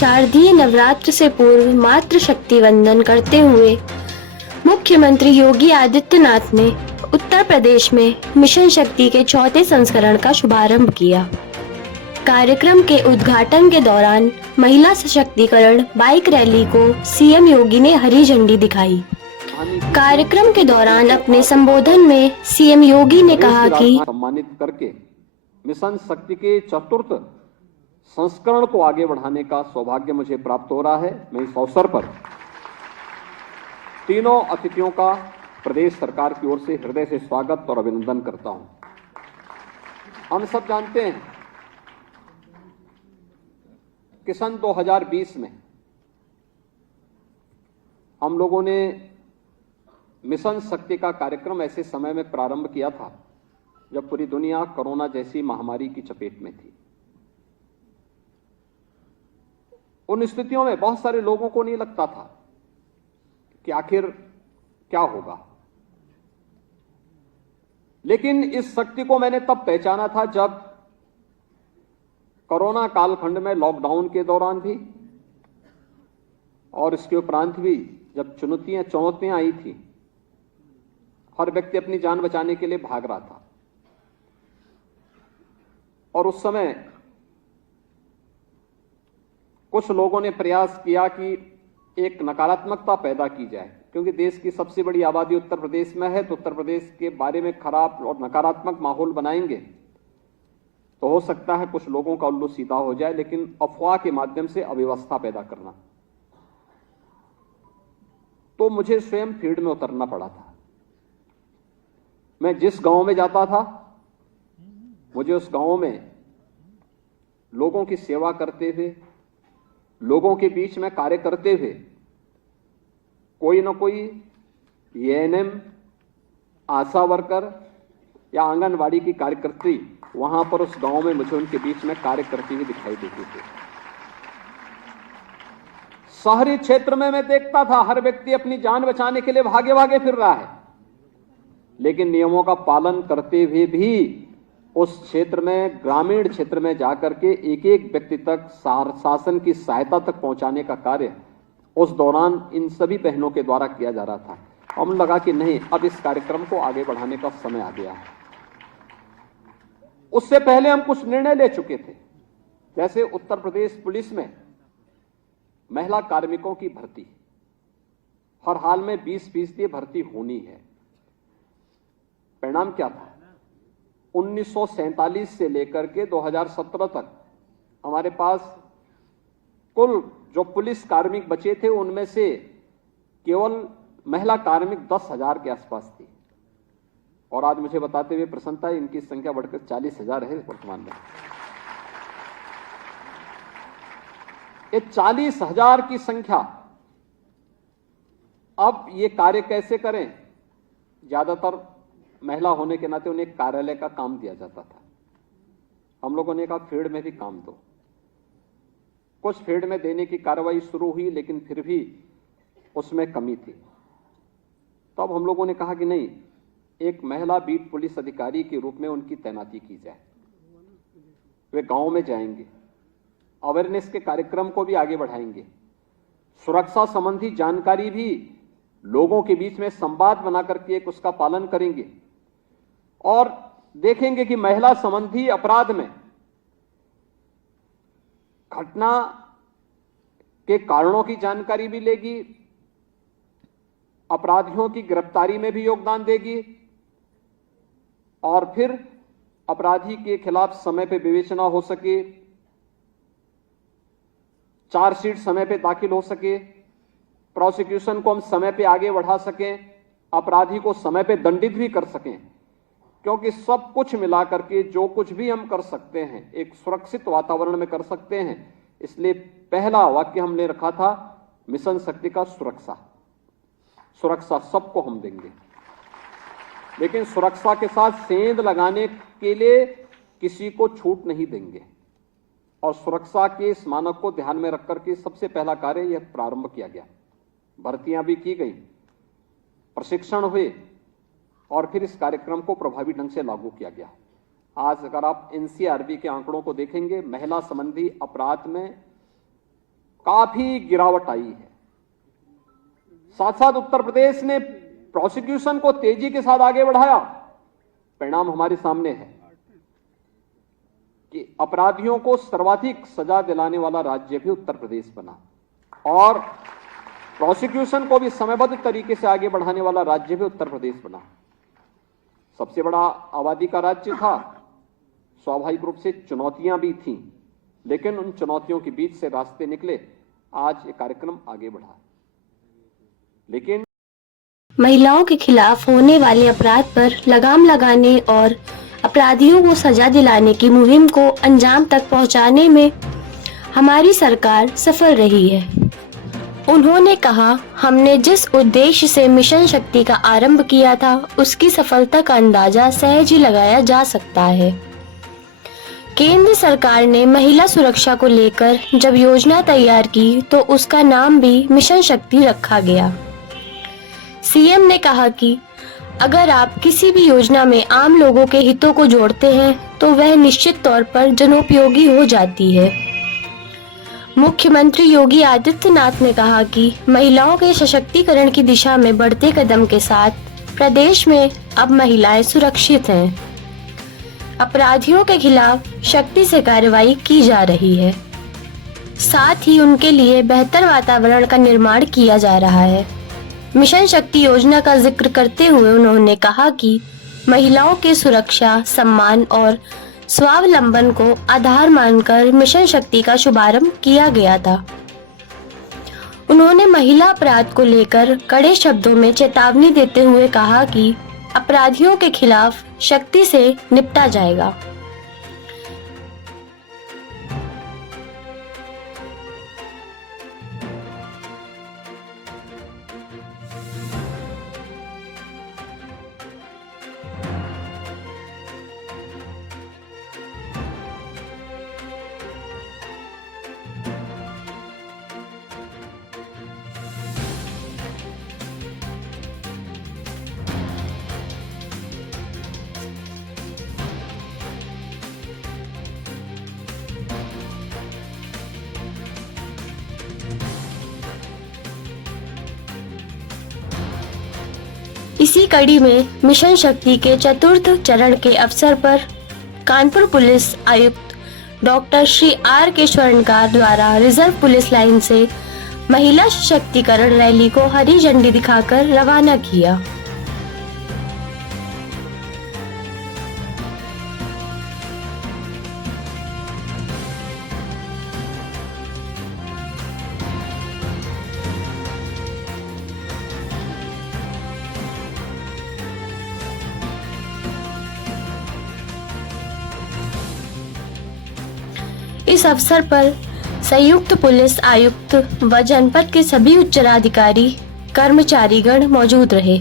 शारदीय नवरात्र से पूर्व मातृशक्ति वंदन करते हुए मुख्यमंत्री योगी आदित्यनाथ ने उत्तर प्रदेश में मिशन शक्ति के चौथे संस्करण का शुभारंभ किया। कार्यक्रम के उद्घाटन के दौरान महिला सशक्तिकरण बाइक रैली को सीएम योगी ने हरी झंडी दिखाई। कार्यक्रम के दौरान अपने संबोधन में सीएम योगी ने कहा कि सम्मानित करके मिशन शक्ति के चतुर्थ संस्करण को आगे बढ़ाने का सौभाग्य मुझे प्राप्त हो रहा है। मैं इस अवसर पर तीनों अतिथियों का प्रदेश सरकार की ओर से हृदय से स्वागत और अभिनंदन करता हूं। हम सब जानते हैं कि सन 2020 में हम लोगों ने मिशन शक्ति का कार्यक्रम ऐसे समय में प्रारंभ किया था जब पूरी दुनिया कोरोना जैसी महामारी की चपेट में थी। उन स्थितियों में बहुत सारे लोगों को नहीं लगता था कि आखिर क्या होगा, लेकिन इस शक्ति को मैंने तब पहचाना था जब कोरोना कालखंड में लॉकडाउन के दौरान भी और इसके उपरांत भी जब चुनौतियां आई थी। हर व्यक्ति अपनी जान बचाने के लिए भाग रहा था और उस समय कुछ लोगों ने प्रयास किया कि एक नकारात्मकता पैदा की जाए, क्योंकि देश की सबसे बड़ी आबादी उत्तर प्रदेश में है, तो उत्तर प्रदेश के बारे में खराब और नकारात्मक माहौल बनाएंगे तो हो सकता है कुछ लोगों का उल्लू सीधा हो जाए, लेकिन अफवाह के माध्यम से अव्यवस्था पैदा करना। तो मुझे स्वयं फील्ड में उतरना पड़ा था। मैं जिस गांव में जाता था मुझे उस गांव में लोगों की सेवा करते हुए, लोगों के बीच में कार्य करते हुए कोई ना कोई एएनएम, आशा वर्कर या आंगनवाड़ी की कार्यकर्त्री वहां पर उस गांव में मुझे उनके बीच में कार्य करती हुई दिखाई देती थी। शहरी क्षेत्र में मैं देखता था हर व्यक्ति अपनी जान बचाने के लिए भागे भागे फिर रहा है, लेकिन नियमों का पालन करते हुए भी उस क्षेत्र में, ग्रामीण क्षेत्र में जाकर के एक एक व्यक्ति तक शासन की सहायता तक पहुंचाने का कार्य उस दौरान इन सभी बहनों के द्वारा किया जा रहा था। हम लगा कि नहीं, अब इस कार्यक्रम को आगे बढ़ाने का समय आ गया है। उससे पहले हम कुछ निर्णय ले चुके थे, जैसे उत्तर प्रदेश पुलिस में महिला कार्मिकों की भर्ती हर हाल में 20% भर्ती होनी है। परिणाम क्या था? 1947 से लेकर के 2017 तक हमारे पास कुल जो पुलिस कार्मिक बचे थे उनमें से केवल महिला कार्मिक 10,000 के आसपास थी, और आज मुझे बताते हुए प्रसन्नता है इनकी संख्या बढ़कर 40,000 है वर्तमान में। ये 40,000 की संख्या, अब ये कार्य कैसे करें? ज्यादातर महिला होने के नाते उन्हें कार्यालय का काम दिया जाता था। हम लोगों ने कहा फील्ड में भी काम दो। कुछ फील्ड में देने की कार्रवाई शुरू हुई, लेकिन फिर भी उसमें कमी थी। तब हम लोगों ने कहा कि नहीं, एक महिला बीट पुलिस अधिकारी के रूप में उनकी तैनाती की जाए। वे गांव में जाएंगे, अवेयरनेस के कार्यक्रम को भी आगे बढ़ाएंगे, सुरक्षा संबंधी जानकारी भी लोगों के बीच में संवाद बनाकर के एक उसका पालन करेंगे, और देखेंगे कि महिला संबंधी अपराध में घटना के कारणों की जानकारी भी लेगी, अपराधियों की गिरफ्तारी में भी योगदान देगी, और फिर अपराधी के खिलाफ समय पे विवेचना हो सके, चार्जशीट समय पे दाखिल हो सके, प्रोसिक्यूशन को हम समय पे आगे बढ़ा सकें, अपराधी को समय पे दंडित भी कर सकें। क्योंकि सब कुछ मिलाकर के जो कुछ भी हम कर सकते हैं एक सुरक्षित वातावरण में कर सकते हैं। इसलिए पहला वाक्य हमने रखा था मिशन शक्ति का सुरक्षा। सुरक्षा सबको हम देंगे, लेकिन सुरक्षा के साथ सेंध लगाने के लिए किसी को छूट नहीं देंगे। और सुरक्षा के इस मानक को ध्यान में रखकर के सबसे पहला कार्य यह प्रारंभ किया गया। भर्तियां भी की गई, प्रशिक्षण हुए, और फिर इस कार्यक्रम को प्रभावी ढंग से लागू किया गया। आज अगर आप एनसीआरबी के आंकड़ों को देखेंगे, महिला संबंधी अपराध में काफी गिरावट आई है। साथ साथ उत्तर प्रदेश ने प्रोसिक्यूशन को तेजी के साथ आगे बढ़ाया। परिणाम हमारे सामने है कि अपराधियों को सर्वाधिक सजा दिलाने वाला राज्य भी उत्तर प्रदेश बना और प्रोसिक्यूशन को भी समयबद्ध तरीके से आगे बढ़ाने वाला राज्य भी उत्तर प्रदेश बना। सबसे बड़ा आबादी का राज्य था, स्वाभाविक रूप से चुनौतियां भी थीं, लेकिन उन चुनौतियों के बीच से रास्ते निकले। आज ये कार्यक्रम आगे बढ़ा, लेकिन महिलाओं के खिलाफ होने वाले अपराध पर लगाम लगाने और अपराधियों को सजा दिलाने की मुहिम को अंजाम तक पहुंचाने में हमारी सरकार सफल रही है। उन्होंने कहा, हमने जिस उद्देश्य से मिशन शक्ति का आरंभ किया था, उसकी सफलता का अंदाजा सहज ही लगाया जा सकता है। केंद्र सरकार ने महिला सुरक्षा को लेकर जब योजना तैयार की तो उसका नाम भी मिशन शक्ति रखा गया। सीएम ने कहा कि अगर आप किसी भी योजना में आम लोगों के हितों को जोड़ते हैं तो वह निश्चित तौर पर जनोपयोगी हो जाती है। मुख्यमंत्री योगी आदित्यनाथ ने कहा कि महिलाओं के सशक्तिकरण की दिशा में बढ़ते कदम के साथ प्रदेश में अब महिलाएं सुरक्षित हैं। अपराधियों के खिलाफ शक्ति से कार्रवाई की जा रही है, साथ ही उनके लिए बेहतर वातावरण का निर्माण किया जा रहा है। मिशन शक्ति योजना का जिक्र करते हुए उन्होंने कहा कि महिलाओं की सुरक्षा, सम्मान और स्वावलंबन को आधार मानकर मिशन शक्ति का शुभारंभ किया गया था। उन्होंने महिला अपराध को लेकर कड़े शब्दों में चेतावनी देते हुए कहा कि अपराधियों के खिलाफ शक्ति से निपटा जाएगा। इसी कड़ी में मिशन शक्ति के चतुर्थ चरण के अवसर पर कानपुर पुलिस आयुक्त डॉक्टर श्री आर के स्वर्णकार द्वारा रिजर्व पुलिस लाइन से महिला सशक्तिकरण रैली को हरी झंडी दिखाकर रवाना किया। इस अवसर पर संयुक्त पुलिस आयुक्त व जनपद के सभी उच्चाधिकारी कर्मचारीगण मौजूद रहे।